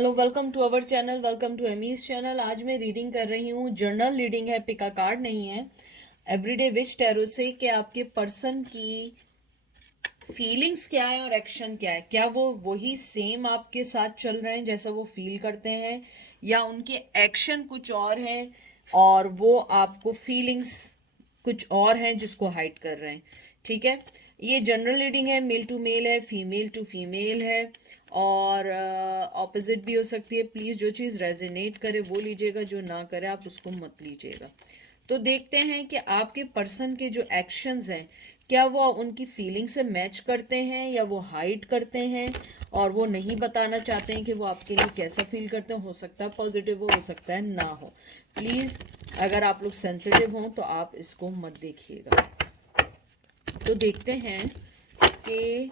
Hello, welcome to our channel, welcome to Amy's channel. आज मैं reading कर रही हूँ, जर्नल रीडिंग है, पिका कार्ड नहीं है। एवरीडे विश टैरो से कि आपके पर्सन की फीलिंग्स क्या है और एक्शन क्या है। क्या वो वही सेम आपके साथ चल रहे हैं जैसा वो फील करते हैं, या उनके एक्शन कुछ और हैं और वो आपको फीलिंग्स कुछ और हैं जिसको हाइड कर रहे हैं। ठीक है, ये जनरल रीडिंग है, मेल टू मेल है, फीमेल टू फीमेल है और ऑपोजिट भी हो सकती है। प्लीज़ जो चीज़ रेजोनेट करे वो लीजिएगा, जो ना करे आप उसको मत लीजिएगा। तो देखते हैं कि आपके पर्सन के जो एक्शंस हैं, क्या वो उनकी फीलिंग से मैच करते हैं या वो हाइड करते हैं और वो नहीं बताना चाहते हैं कि वो आपके लिए कैसा फील करते हैं। हो सकता है पॉजिटिव हो सकता है ना हो। प्लीज़ अगर आप लोग सेंसिटिव हों तो आप इसको मत देखिएगा। तो देखते हैं कि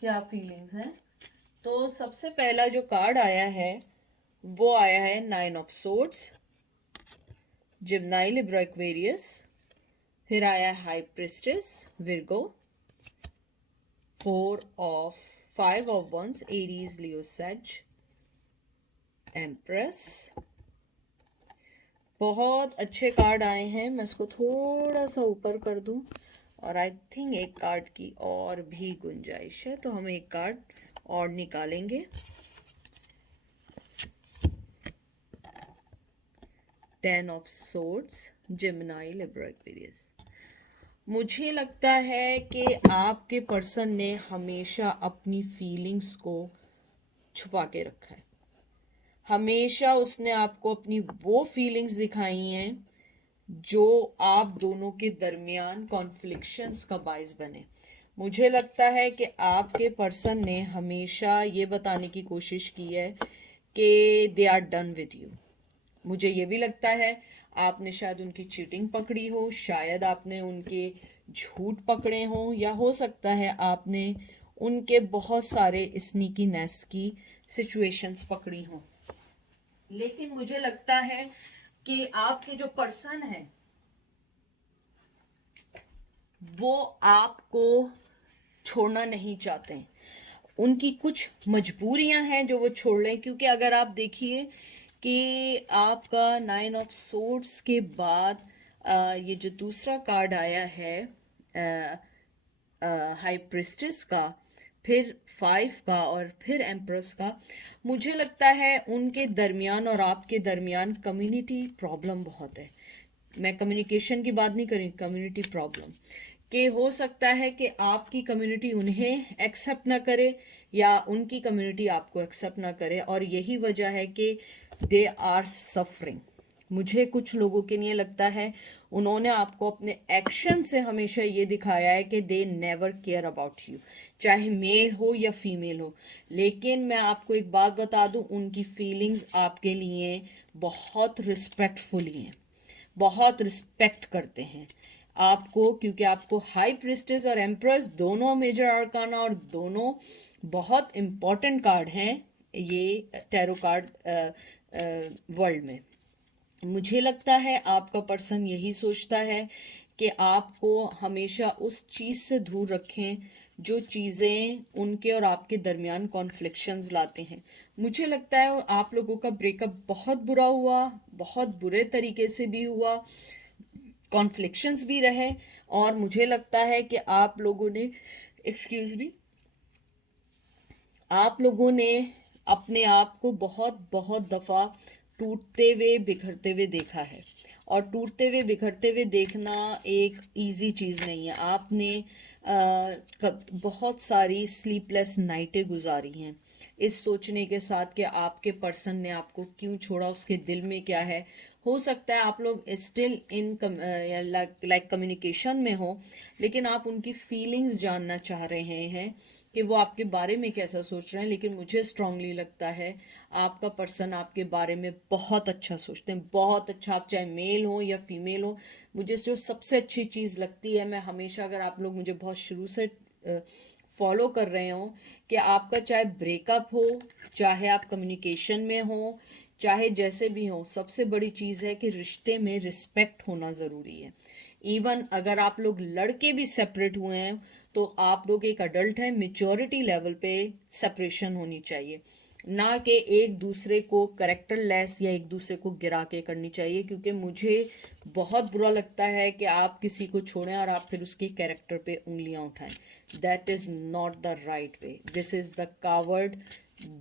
क्या फीलिंग्स हैं। तो सबसे पहला जो कार्ड आया है वो आया है 9 of swords, Gemini Libra Aquarius. फिर आया high priestess Virgo, 5 of wands Aries Leo सेज, एम्प्रेस। बहुत अच्छे कार्ड आए हैं। मैं इसको थोड़ा सा ऊपर कर दूं और आई थिंक एक कार्ड की और भी गुंजाइश है, तो हम एक कार्ड और निकालेंगे। 10 of swords, Gemini Libra Aquarius. मुझे लगता है कि आपके पर्सन ने हमेशा अपनी फीलिंग्स को छुपा के रखा है। हमेशा उसने आपको अपनी वो फीलिंग्स दिखाई हैं जो आप दोनों के दरमियान कॉन्फ्लिक्शंस का बायस बने। मुझे लगता है कि आपके पर्सन ने हमेशा ये बताने की कोशिश की है कि they are done with you. मुझे ये भी लगता है आपने शायद उनकी चीटिंग पकड़ी हो, शायद आपने उनके झूठ पकड़े हों, या हो सकता है आपने उनके बहुत सारे स्नीकीनेस की सिचुएशंस पकड़ी हों। लेकिन मुझे लगता है कि आपके जो पर्सन है वो आपको छोड़ना नहीं चाहते। उनकी कुछ मजबूरियां हैं जो वो छोड़ लें, क्योंकि अगर आप देखिए कि आपका 9 ऑफ सोर्ड्स के बाद ये जो दूसरा कार्ड आया है हाई प्रिस्टेस का, फिर 5 का और फिर एम्प्रेस का, मुझे लगता है उनके दरमियान और आपके दरमियान कम्युनिटी प्रॉब्लम बहुत है। मैं कम्युनिकेशन की बात नहीं करी, कम्युनिटी प्रॉब्लम कि हो सकता है कि आपकी कम्युनिटी उन्हें एक्सेप्ट ना करे या उनकी कम्युनिटी आपको एक्सेप्ट ना करे, और यही वजह है कि दे आर सफरिंग। मुझे कुछ लोगों के लिए लगता है उन्होंने आपको अपने एक्शन से हमेशा ये दिखाया है कि they never care about you, चाहे मेल हो या फीमेल हो। लेकिन मैं आपको एक बात बता दूं, उनकी फीलिंग्स आपके लिए बहुत रिस्पेक्टफुली हैं, बहुत रिस्पेक्ट करते हैं आपको, क्योंकि आपको हाई प्रिस्टेस और एम्प्रेस दोनों मेजर आर्काना और दोनों बहुत इम्पॉर्टेंट कार्ड हैं ये टैरो कार्ड वर्ल्ड में। मुझे लगता है आपका पर्सन यही सोचता है कि आपको हमेशा उस चीज़ से दूर रखें जो चीज़ें उनके और आपके दरमियान कॉन्फ्लिक्शंस लाते हैं। मुझे लगता है आप लोगों का ब्रेकअप बहुत बुरा हुआ, बहुत बुरे तरीके से भी हुआ, कॉन्फ्लिक्शंस भी रहे, और मुझे लगता है कि आप लोगों ने, एक्सक्यूज मी, आप लोगों ने अपने आप को बहुत बहुत दफ़ा टूटते हुए बिखरते हुए देखा है, और टूटते हुए बिखरते हुए देखना एक इजी चीज़ नहीं है। आपने बहुत सारी स्लीपलेस नाइटें गुजारी हैं इस सोचने के साथ कि आपके पर्सन ने आपको क्यों छोड़ा, उसके दिल में क्या है। हो सकता है आप लोग स्टिल इन लाइक कम्युनिकेशन में हो, लेकिन आप उनकी फीलिंग्स जानना चाह रहे हैं कि वो आपके बारे में कैसा सोच रहे हैं। लेकिन मुझे स्ट्रांगली लगता है आपका पर्सन आपके बारे में बहुत अच्छा सोचते हैं, बहुत अच्छा। आप चाहे मेल हो या फीमेल हो, मुझे जो सबसे अच्छी चीज़ लगती है, मैं हमेशा, अगर आप लोग मुझे बहुत शुरू से फॉलो कर रहे हो, कि आपका चाहे ब्रेकअप हो, चाहे आप कम्युनिकेशन में हो, चाहे जैसे भी हो, सबसे बड़ी चीज़ है कि रिश्ते में रिस्पेक्ट होना ज़रूरी है। इवन अगर आप लोग लड़के भी सेपरेट हुए हैं तो आप लोग एक अडल्ट हैं, मेच्योरिटी लेवल पे सेपरेशन होनी चाहिए, ना कि एक दूसरे को करेक्टर लेस या एक दूसरे को गिरा के करनी चाहिए। क्योंकि मुझे बहुत बुरा लगता है कि आप किसी को छोड़ें और आप फिर उसके कैरेक्टर पे उंगलियां उठाएं। That is not the right way, this is the coward,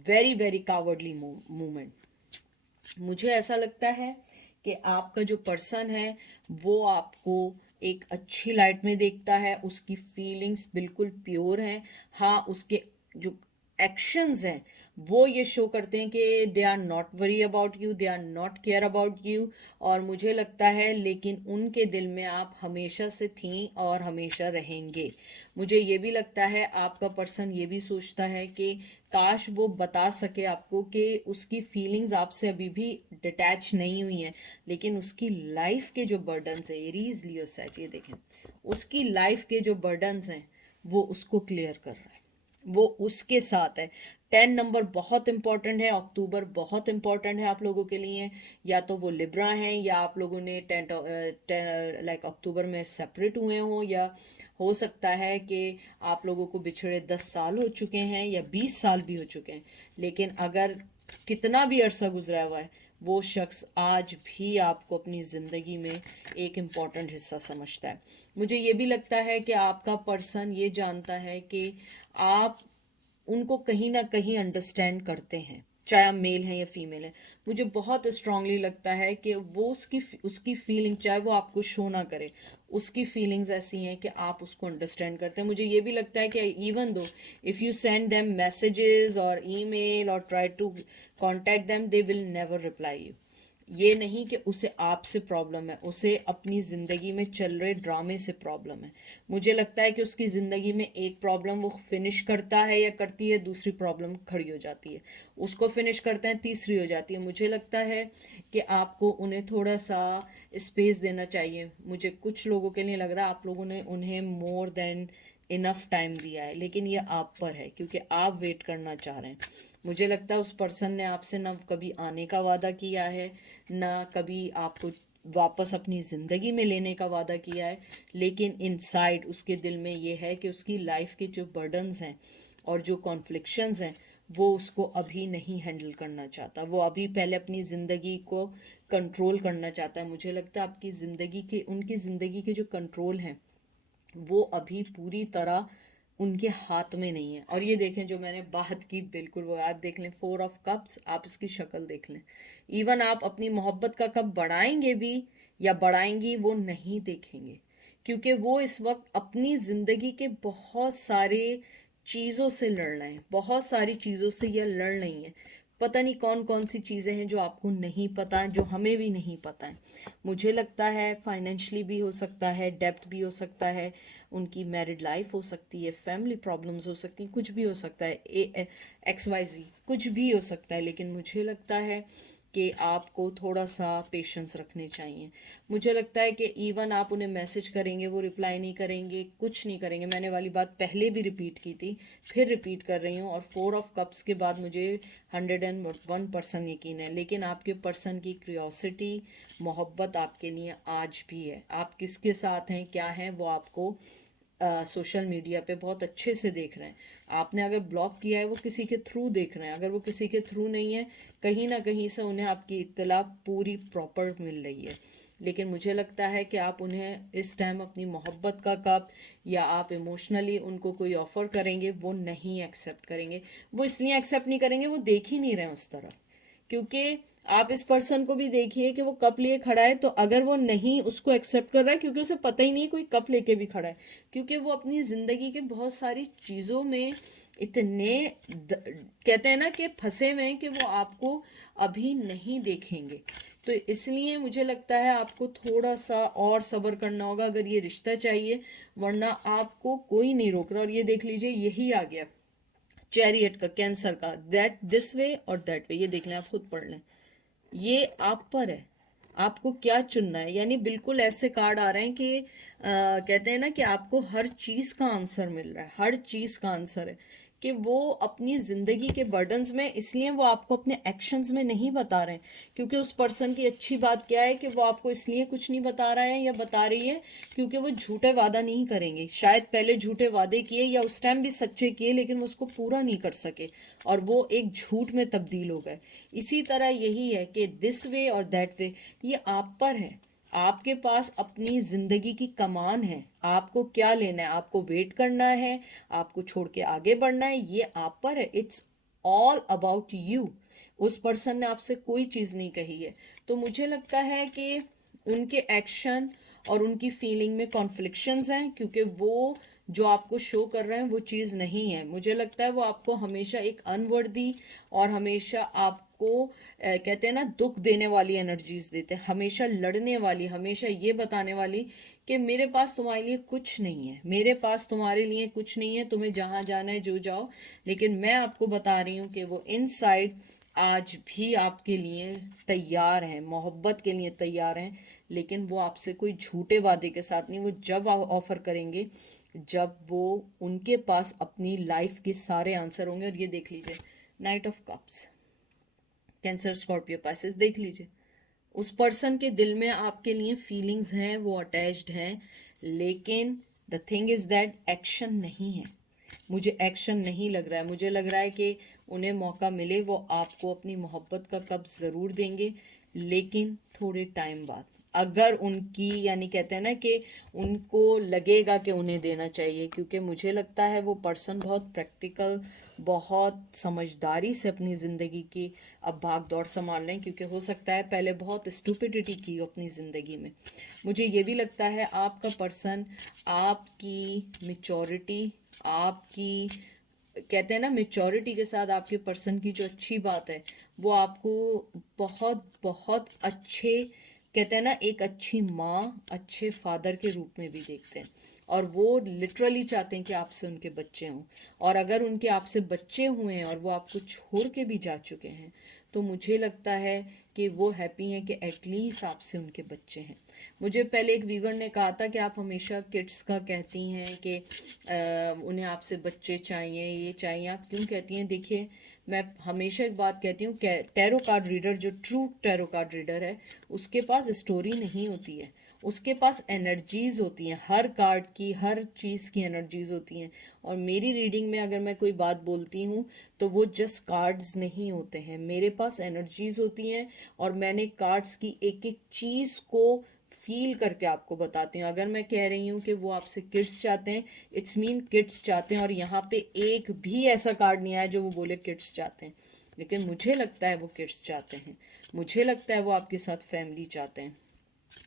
very very cowardly movement. मुझे ऐसा लगता है कि आपका जो पर्सन है वो आपको एक अच्छी लाइट में देखता है, उसकी फीलिंग्स बिल्कुल प्योर हैं। हाँ, उसके जो एक्शंस हैं वो ये शो करते हैं कि they are not worry about you, they are not care about you. और मुझे लगता है लेकिन उनके दिल में आप हमेशा से थी और हमेशा रहेंगे। मुझे ये भी लगता है आपका पर्सन ये भी सोचता है कि काश वो बता सके आपको कि उसकी फीलिंग्स आपसे अभी भी डिटैच नहीं हुई हैं, लेकिन उसकी लाइफ के जो बर्डन्स हैं, एरीज लियो सैच, ये देखें, उसकी लाइफ के जो बर्डन्स हैं वो उसको क्लियर कर रहा है, वो उसके साथ है। 10 नंबर बहुत इंपॉर्टेंट है, अक्टूबर बहुत इंपॉर्टेंट है आप लोगों के लिए। या तो वो लिब्रा हैं या आप लोगों ने लाइक अक्टूबर में सेपरेट हुए हों, या हो सकता है कि आप लोगों को बिछड़े 10 साल हो चुके हैं या 20 साल भी हो चुके हैं। लेकिन अगर कितना भी अरसा गुजरा हुआ है, वो शख्स आज भी आपको अपनी ज़िंदगी में एक इम्पॉर्टेंट हिस्सा समझता है। मुझे ये भी लगता है कि आपका पर्सन ये जानता है कि आप उनको कहीं ना कहीं अंडरस्टैंड करते हैं, चाहे आप मेल हैं या फीमेल हैं। मुझे बहुत स्ट्रांगली लगता है कि वो उसकी फीलिंग, चाहे वो आपको शो ना करे, उसकी फीलिंग्स ऐसी हैं कि आप उसको अंडरस्टैंड करते हैं। मुझे ये भी लगता है कि even though if you send them messages और ईमेल और try to contact them, they will never reply you. ये नहीं कि उसे आपसे प्रॉब्लम है, उसे अपनी ज़िंदगी में चल रहे ड्रामे से प्रॉब्लम है। मुझे लगता है कि उसकी ज़िंदगी में एक प्रॉब्लम वो फिनिश करता है या करती है, दूसरी प्रॉब्लम खड़ी हो जाती है, उसको फिनिश करते हैं, तीसरी हो जाती है। मुझे लगता है कि आपको उन्हें थोड़ा सा स्पेस देना चाहिए। मुझे कुछ लोगों के लिए लग रहा है आप लोगों ने उन्हें मोर देन इनफ टाइम दिया है, लेकिन ये आप पर है क्योंकि आप वेट करना चाह रहे हैं। मुझे लगता है उस पर्सन ने आपसे ना कभी आने का वादा किया है, ना कभी आपको वापस अपनी ज़िंदगी में लेने का वादा किया है, लेकिन इनसाइड उसके दिल में ये है कि उसकी लाइफ के जो बर्डन्स हैं और जो कॉन्फ्लिक्शंस हैं वो उसको अभी नहीं हैंडल करना चाहता। वो अभी पहले अपनी ज़िंदगी को कंट्रोल करना चाहता है। मुझे लगता है आपकी ज़िंदगी के, उनकी ज़िंदगी के जो कंट्रोल हैं वो अभी पूरी तरह उनके हाथ में नहीं है। और ये देखें जो मैंने बात की, बिल्कुल वो आप देख लें, 4 ऑफ कप्स, आप इसकी शक्ल देख लें। इवन आप अपनी मोहब्बत का कप बढ़ाएंगे भी या बढ़ाएंगी, वो नहीं देखेंगे, क्योंकि वो इस वक्त अपनी ज़िंदगी के बहुत सारे चीज़ों से लड़ रहे हैं, बहुत सारी चीज़ों से यह लड़ रही हैं। पता नहीं कौन कौन सी चीज़ें हैं जो आपको नहीं पता है, जो हमें भी नहीं पता है। मुझे लगता है फाइनेंशली भी हो सकता है, डेप्थ भी हो सकता है, उनकी मैरिड लाइफ हो सकती है, फैमिली प्रॉब्लम्स हो सकती हैं, कुछ भी हो सकता है, XYZ कुछ भी हो सकता है। लेकिन मुझे लगता है कि आपको थोड़ा सा पेशेंस रखने चाहिए। मुझे लगता है कि इवन आप उन्हें मैसेज करेंगे वो रिप्लाई नहीं करेंगे, कुछ नहीं करेंगे। मैंने वाली बात पहले भी रिपीट की थी, फिर रिपीट कर रही हूँ। और 4 ऑफ कप्स के बाद मुझे 101% यकीन है। लेकिन आपके पर्सन की क्यूरियोसिटी, मोहब्बत आपके लिए आज भी है। आप किसके साथ हैं, क्या हैं, वो आपको सोशल मीडिया पे बहुत अच्छे से देख रहे हैं। आपने अगर ब्लॉक किया है वो किसी के थ्रू देख रहे हैं, अगर वो किसी के थ्रू नहीं है, कहीं ना कहीं से उन्हें आपकी इत्तला पूरी प्रॉपर मिल रही है। लेकिन मुझे लगता है कि आप उन्हें इस टाइम अपनी मोहब्बत का कप, या आप इमोशनली उनको कोई ऑफ़र करेंगे, वो नहीं एक्सेप्ट करेंगे। वो इसलिए एक्सेप्ट नहीं करेंगे, वो देख ही नहीं रहे उस तरफ। क्योंकि आप इस पर्सन को भी देखिए कि वो कप लिए खड़ा है, तो अगर वो नहीं उसको एक्सेप्ट कर रहा है, क्योंकि उसे पता ही नहीं कोई कप लेके भी खड़ा है, क्योंकि वो अपनी ज़िंदगी के बहुत सारी चीज़ों में इतने कहते हैं ना कि फंसे हुए हैं कि वो आपको अभी नहीं देखेंगे। तो इसलिए मुझे लगता है आपको थोड़ा सा और सब्र करना होगा अगर ये रिश्ता चाहिए, वरना आपको कोई नहीं रोक रहा। और ये देख लीजिए, यही आ गया चैरियट का, कैंसर का, दैट दिस वे और दैट वे। ये देख लें, आप खुद पढ़ लें, ये आप पर है, आपको क्या चुनना है। यानी बिल्कुल ऐसे कार्ड आ रहे हैं कि कहते हैं ना कि आपको हर चीज़ का आंसर मिल रहा है, हर चीज़ का आंसर है कि वो अपनी ज़िंदगी के बर्डन्स में, इसलिए वो आपको अपने एक्शंस में नहीं बता रहे हैं, क्योंकि उस पर्सन की अच्छी बात क्या है कि वो आपको इसलिए कुछ नहीं बता रहा है या बता रही है क्योंकि वो झूठे वादा नहीं करेंगे। शायद पहले झूठे वादे किए या उस टाइम भी सच्चे किए, लेकिन वो उसको पूरा नहीं कर सके और वो एक झूठ में तब्दील हो गए। इसी तरह यही है कि दिस वे और दैट वे, ये आप पर है। आपके पास अपनी ज़िंदगी की कमान है, आपको क्या लेना है, आपको वेट करना है, आपको छोड़ के आगे बढ़ना है, ये आप पर है। It's all about you. उस पर्सन ने आपसे कोई चीज़ नहीं कही है। तो मुझे लगता है कि उनके एक्शन और उनकी फीलिंग में कॉन्फ्लिक्शंस हैं, क्योंकि वो जो आपको शो कर रहे हैं वो चीज़ नहीं है। मुझे लगता है वो आपको हमेशा एक अनवर्दी और हमेशा आपको कहते हैं ना, दुख देने वाली एनर्जीज देते हैं, हमेशा लड़ने वाली, हमेशा ये बताने वाली कि मेरे पास तुम्हारे लिए कुछ नहीं है, मेरे पास तुम्हारे लिए कुछ नहीं है, तुम्हें जहाँ जाना है जो जाओ। लेकिन मैं आपको बता रही हूँ कि वो इनसाइड आज भी आपके लिए तैयार हैं, मोहब्बत के लिए तैयार हैं। लेकिन वो आपसे कोई झूठे वादे के साथ नहीं, वो जब ऑफर करेंगे जब वो उनके पास अपनी लाइफ के सारे आंसर होंगे। और ये देख लीजिए, night of cups, cancer Scorpio Pisces, देख लीजिए उस पर्सन के दिल में आपके लिए फीलिंग्स हैं, वो अटैच्ड हैं, लेकिन the thing is that action नहीं है। मुझे एक्शन नहीं लग रहा है। मुझे लग रहा है कि उन्हें मौका मिले, वो आपको अपनी मोहब्बत का कब ज़रूर देंगे, लेकिन थोड़े टाइम बाद। अगर उनकी, यानी कहते हैं ना कि उनको लगेगा कि उन्हें देना चाहिए, क्योंकि मुझे लगता है वो पर्सन बहुत प्रैक्टिकल, बहुत समझदारी से अपनी ज़िंदगी की अब भाग दौड़ संभाल रहे हैं, क्योंकि हो सकता है पहले बहुत स्टूपिडिटी की हो अपनी ज़िंदगी में। मुझे ये भी लगता है आपका पर्सन आपकी मेचोरिटी, आपकी कहते हैं ना मेचोरिटी के साथ आपके पर्सन की जो अच्छी बात है, वो आपको बहुत बहुत अच्छे, कहते हैं ना, एक अच्छी माँ, अच्छे फादर के रूप में भी देखते हैं। और वो लिटरली चाहते हैं कि आपसे उनके बच्चे हों। और अगर उनके आपसे बच्चे हुए हैं और वो आपको छोड़ के भी जा चुके हैं, तो मुझे लगता है कि वो हैप्पी हैं कि एटलीस्ट आपसे उनके बच्चे हैं। मुझे पहले एक वीवर ने कहा था कि आप हमेशा किड्स का कहती हैं कि उन्हें आपसे बच्चे चाहिए, ये चाहिए। आप क्यों कहती हैं? देखिए, मैं हमेशा एक बात कहती हूँ, टैरो कार्ड रीडर, जो ट्रू टैरो कार्ड रीडर है, उसके पास स्टोरी नहीं होती है, उसके पास एनर्जीज होती हैं। हर कार्ड की, हर चीज़ की एनर्जीज होती हैं। और मेरी रीडिंग में अगर मैं कोई बात बोलती हूँ तो वो जस्ट कार्ड्स नहीं होते हैं, मेरे पास एनर्जीज होती हैं। और मैंने कार्ड्स की एक एक चीज़ को फील करके आपको बताती हूँ। अगर मैं कह रही हूँ कि वो आपसे किड्स चाहते हैं, इट्स मीन किड्स चाहते हैं। और यहाँ पे एक भी ऐसा कार्ड नहीं आया जो वो बोले किड्स चाहते हैं, लेकिन मुझे लगता है वो किड्स चाहते हैं। मुझे लगता है वो आपके साथ फैमिली चाहते हैं।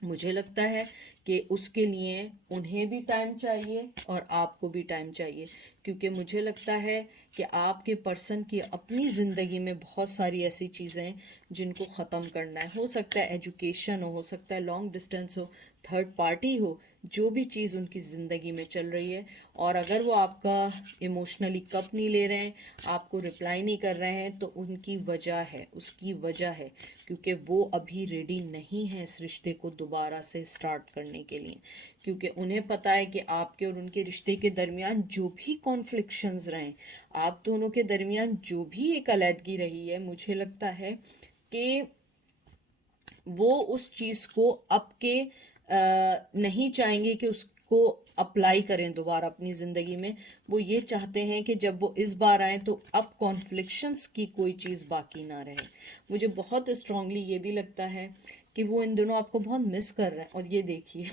मुझे लगता है कि उसके लिए उन्हें भी टाइम चाहिए और आपको भी टाइम चाहिए, क्योंकि मुझे लगता है कि आपके पर्सन की अपनी ज़िंदगी में बहुत सारी ऐसी चीज़ें हैं जिनको ख़त्म करना है। हो सकता है एजुकेशन हो सकता है लॉन्ग डिस्टेंस हो, थर्ड पार्टी हो, जो भी चीज़ उनकी ज़िंदगी में चल रही है। और अगर वो आपका इमोशनली कप नहीं ले रहे हैं, आपको रिप्लाई नहीं कर रहे हैं, तो उनकी वजह है, उसकी वजह है, क्योंकि वो अभी रेडी नहीं है इस रिश्ते को दोबारा से स्टार्ट करने के लिए। क्योंकि उन्हें पता है कि आपके और उनके रिश्ते के दरमियान जो भी कॉन्फ्लिक्शंस रहें, आप दोनों के दरमियान जो भी एक अलैदगी रही है, मुझे लगता है कि वो उस चीज़ को अब के नहीं चाहेंगे कि उसको अप्लाई करें दोबारा अपनी ज़िंदगी में। वो ये चाहते हैं कि जब वो इस बार आए तो अब कॉन्फ्लिक्शंस की कोई चीज़ बाकी ना रहे। मुझे बहुत स्ट्रांगली ये भी लगता है कि वो इन दिनों आपको बहुत मिस कर रहे हैं। और ये देखिए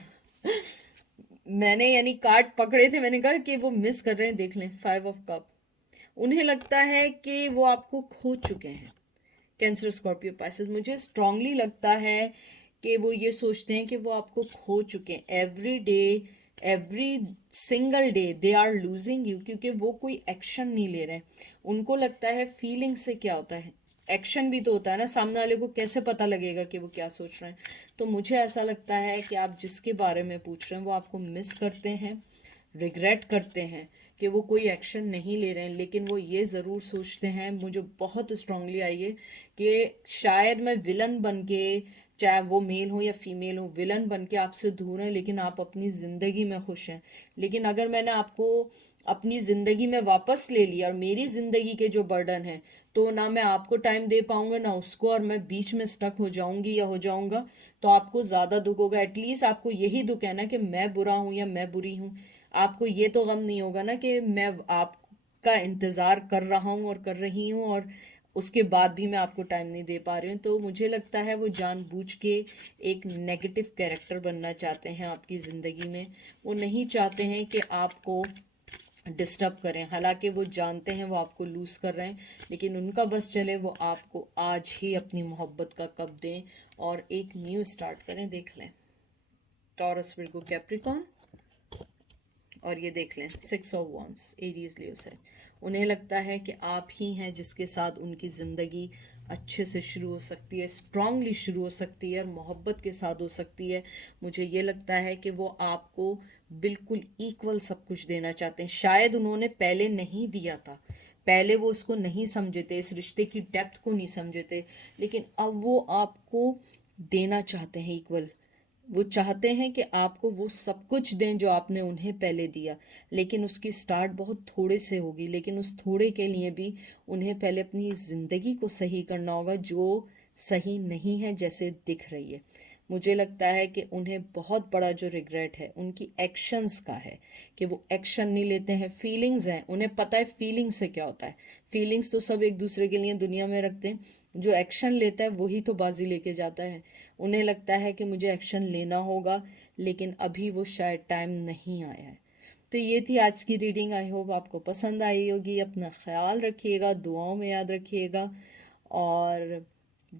मैंने यानी कार्ड पकड़े थे, मैंने कहा कि वो मिस कर रहे हैं, देख लें, 5 ऑफ कप। उन्हें लगता है कि वो आपको खो चुके हैं। कैंसर स्कॉर्पियो पाइसेस, मुझे स्ट्रांगली लगता है कि वो ये सोचते हैं कि वो आपको खो चुके हैं। Every day, every single day they are losing you, क्योंकि वो कोई एक्शन नहीं ले रहे हैं। उनको लगता है फीलिंग से क्या होता है, एक्शन भी तो होता है ना। सामने वाले को कैसे पता लगेगा कि वो क्या सोच रहे हैं? तो मुझे ऐसा लगता है कि आप जिसके बारे में पूछ रहे हैं वो आपको मिस करते हैं, रिग्रेट करते हैं, कि वो कोई एक्शन नहीं ले रहे हैं, लेकिन वो ये ज़रूर सोचते हैं, मुझे बहुत स्ट्रांगली आई है कि शायद मैं विलन बन के, चाहे वो मेल हो या फीमेल हो, विलन बन के आपसे दूर हैं, लेकिन आप अपनी ज़िंदगी में खुश हैं। लेकिन अगर मैंने आपको अपनी ज़िंदगी में वापस ले लिया और मेरी ज़िंदगी के जो बर्डन है, तो ना मैं आपको टाइम दे पाऊंगा ना उसको, और मैं बीच में स्टक हो जाऊंगी या हो जाऊंगा, तो आपको ज़्यादा दुख होगा। एटलीस्ट आपको यही दुख है ना कि मैं बुरा हूँ या मैं बुरी हूँ। आपको ये तो गम नहीं होगा ना कि मैं आपका इंतज़ार कर रहा हूँ और कर रही हूँ, और उसके बाद भी मैं आपको टाइम नहीं दे पा रही हूँ। तो मुझे लगता है वो जानबूझ के एक नेगेटिव कैरेक्टर बनना चाहते हैं आपकी ज़िंदगी में। वो नहीं चाहते हैं कि आपको डिस्टर्ब करें, हालांकि वो जानते हैं वो आपको लूज़ कर रहे हैं, लेकिन उनका बस चले वो आपको आज ही अपनी मोहब्बत का कप दें और एक न्यू स्टार्ट करें। देख लें टॉरस, विर्गो, कैप्रिकॉर्न, और ये देख लें 6 ऑफ वॉन्ड्स, एरीज लियो से। उन्हें लगता है कि आप ही हैं जिसके साथ उनकी ज़िंदगी अच्छे से शुरू हो सकती है, स्ट्रांगली शुरू हो सकती है और मोहब्बत के साथ हो सकती है। मुझे ये लगता है कि वो आपको बिल्कुल इक्वल सब कुछ देना चाहते हैं। शायद उन्होंने पहले नहीं दिया था, पहले वो उसको नहीं समझे थे, इस रिश्ते की डेप्थ को नहीं समझे थे, लेकिन अब वो आपको देना चाहते हैं इक्वल। वो चाहते हैं कि आपको वो सब कुछ दें जो आपने उन्हें पहले दिया, लेकिन उसकी स्टार्ट बहुत थोड़े से होगी। लेकिन उस थोड़े के लिए भी उन्हें पहले अपनी ज़िंदगी को सही करना होगा, जो सही नहीं है जैसे दिख रही है। मुझे लगता है कि उन्हें बहुत बड़ा जो रिग्रेट है उनकी एक्शंस का है, कि वो एक्शन नहीं लेते हैं। फीलिंग्स हैं, उन्हें पता है फीलिंग्स से क्या होता है। फीलिंग्स तो सब एक दूसरे के लिए दुनिया में रखते हैं, जो एक्शन लेता है वही तो बाजी लेके जाता है। उन्हें लगता है कि मुझे एक्शन लेना होगा, लेकिन अभी वो शायद टाइम नहीं आया है। तो ये थी आज की रीडिंग। आई होप आपको पसंद आई होगी। अपना ख्याल रखिएगा, दुआओं में याद रखिएगा, और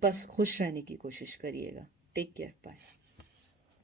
बस खुश रहने की कोशिश करिएगा। Take care, bye.